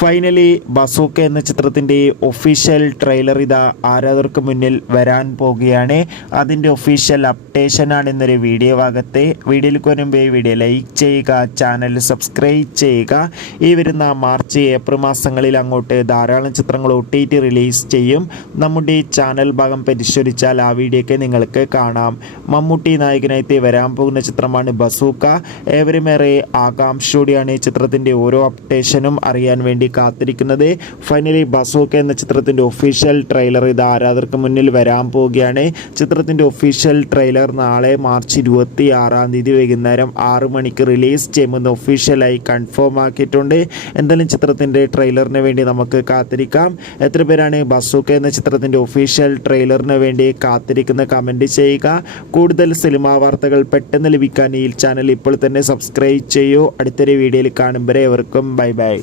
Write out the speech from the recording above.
Finally bazooka എന്ന ചിത്രത്തിൻ്റെ official trailer ഇതാ ആരാധകർക്ക് മുന്നിൽ വരാൻ പോകുകയാണ്. അതിൻ്റെ ഒഫീഷ്യൽ അപ്ഡേഷനാണ് ഇന്നൊരു വീഡിയോ ഭാഗത്തെ. വീഡിയോയിൽ വരുമ്പോൾ വീഡിയോ ലൈക്ക് ചെയ്യുക, ചാനൽ സബ്സ്ക്രൈബ് ചെയ്യുക. ഈ വരുന്ന മാർച്ച് ഏപ്രിൽ മാസങ്ങളിൽ അങ്ങോട്ട് ധാരാളം ചിത്രങ്ങൾ OTT റിലീസ് ചെയ്യും. നമ്മുടെ ചാനൽ ഭാഗം പരിശോധിച്ചാൽ ആ വീഡിയോയൊക്കെ നിങ്ങൾക്ക് കാണാം. മമ്മൂട്ടി നായകനായിട്ട് വരാൻ പോകുന്ന ചിത്രമാണ് ബസൂക്ക. ഏവരുമേറെ ആകാംക്ഷയോടെയാണ് ഈ ചിത്രത്തിൻ്റെ ഓരോ അപ്ഡേഷനും അറിയാൻ വേണ്ടി കാത്തിരിക്കുന്നത്. ഫൈനലി ബസൂക്ക എന്ന ചിത്രത്തിൻ്റെ ഒഫീഷ്യൽ ട്രെയിലർ ഇത് ആരാധകർക്ക് മുന്നിൽ വരാൻ പോവുകയാണ്. ചിത്രത്തിൻ്റെ ഒഫീഷ്യൽ ട്രെയിലർ നാളെ മാർച്ച് 26 വൈകുന്നേരം 6 മണിക്ക് റിലീസ് ചെയ്യുമെന്ന് ഒഫീഷ്യലായി കൺഫേം ആക്കിയിട്ടുണ്ട്. എന്തായാലും ചിത്രത്തിൻ്റെ ട്രെയിലറിന് വേണ്ടി നമുക്ക് കാത്തിരിക്കാം. എത്ര പേരാണ് ബസൂക്ക എന്ന ചിത്രത്തിൻ്റെ ഒഫീഷ്യൽ ട്രെയിലറിന് വേണ്ടി കാത്തിരിക്കുന്ന കമൻറ്റ് ചെയ്യുക. കൂടുതൽ സിനിമാ വാർത്തകൾ പെട്ടെന്ന് ലഭിക്കാൻ ഈ ചാനൽ ഇപ്പോൾ തന്നെ സബ്സ്ക്രൈബ് ചെയ്യൂ. അടുത്തൊരു വീഡിയോയിൽ കാണും വരെ എവർക്കും ബൈ ബൈ.